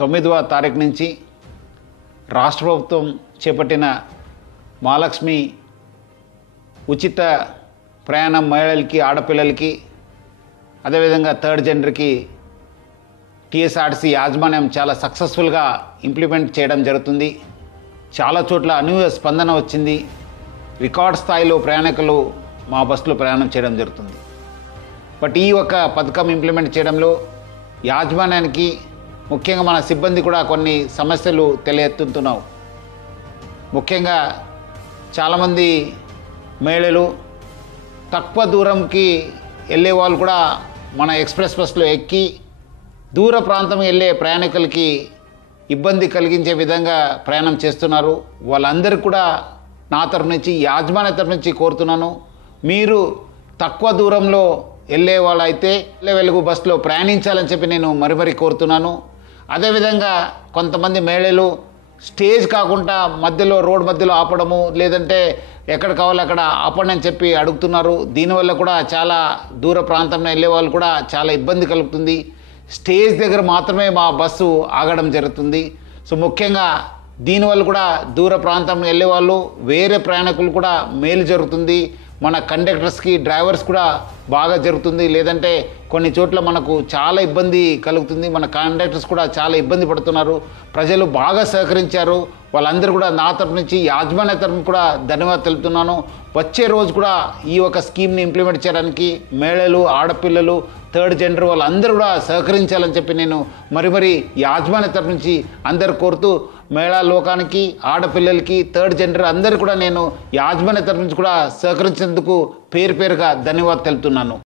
9వ తారీఖు నుంచి రాష్ట్ర ప్రభుత్వం చేపట్టిన మహాలక్ష్మి ఉచిత ప్రయాణం మహిళలకి, ఆడపిల్లలకి, అదేవిధంగా థర్డ్ జెండర్కి టీఎస్ఆర్టీసీ యాజమాన్యం చాలా సక్సెస్ఫుల్గా ఇంప్లిమెంట్ చేయడం జరుగుతుంది. చాలా చోట్ల అనూహ్య స్పందన వచ్చింది. రికార్డ్ స్థాయిలో ప్రయాణికులు మా బస్సులో ప్రయాణం చేయడం జరుగుతుంది. బట్ ఈ ఒక పథకం ఇంప్లిమెంట్ చేయడంలో యాజమాన్యానికి, ముఖ్యంగా మన సిబ్బంది కూడా కొన్ని సమస్యలు తెలియెత్తుతున్నావు. ముఖ్యంగా చాలామంది మహిళలు తక్కువ దూరంకి వెళ్ళే వాళ్ళు కూడా మన ఎక్స్ప్రెస్ బస్సులో ఎక్కి దూర ప్రాంతం వెళ్ళే ప్రయాణికులకి ఇబ్బంది కలిగించే విధంగా ప్రయాణం చేస్తున్నారు. వాళ్ళందరికీ కూడా నా తరఫు నుంచి, యాజమాన్య తరఫు నుంచి కోరుతున్నాను, మీరు తక్కువ దూరంలో వెళ్ళే వాళ్ళైతే వెలుగు బస్సులో ప్రయాణించాలని చెప్పి నేను మరీ కోరుతున్నాను. అదేవిధంగా కొంతమంది మహిళలు స్టేజ్ కాకుండా మధ్యలో, రోడ్ మధ్యలో ఆపడము, లేదంటే ఎక్కడ కావాలో అక్కడ ఆపండి అని చెప్పి అడుగుతున్నారు. దీనివల్ల కూడా చాలా దూర ప్రాంతంలో వెళ్ళే వాళ్ళు కూడా చాలా ఇబ్బంది కలుగుతుంది. స్టేజ్ దగ్గర మాత్రమే మా బస్సు ఆగడం జరుగుతుంది. సో ముఖ్యంగా దీనివల్ల కూడా దూర ప్రాంతంలో వెళ్ళే వాళ్ళు, వేరే ప్రయాణికులు కూడా మేలు జరుగుతుంది. మన కండక్టర్స్కి, డ్రైవర్స్ కూడా బాగా జరుగుతుంది. లేదంటే కొన్ని చోట్ల మనకు చాలా ఇబ్బంది కలుగుతుంది. మన కండక్టర్స్ కూడా చాలా ఇబ్బంది పడుతున్నారు. ప్రజలు బాగా సహకరించారు. వాళ్ళందరూ కూడా నా తరఫు నుంచి, యాజమాన్య తరఫు కూడా ధన్యవాదాలు తెలుపుతున్నాను. వచ్చే రోజు కూడా ఈ ఒక స్కీమ్ని ఇంప్లిమెంట్ చేయడానికి మహిళలు, ఆడపిల్లలు, థర్డ్ జెండర్ వాళ్ళందరూ కూడా సహకరించాలని చెప్పి నేను మరీ యాజమాన్య తరఫు నుంచి అందరు కోరుతూ, మహిళా లోకానికి, ఆడపిల్లలకి, థర్డ్ జెండర్ అందరూ కూడా నేను యాజమాన్య తరఫు నుంచి కూడా సహకరించేందుకు పేరుగా ధన్యవాదాలు తెలుపుతున్నాను.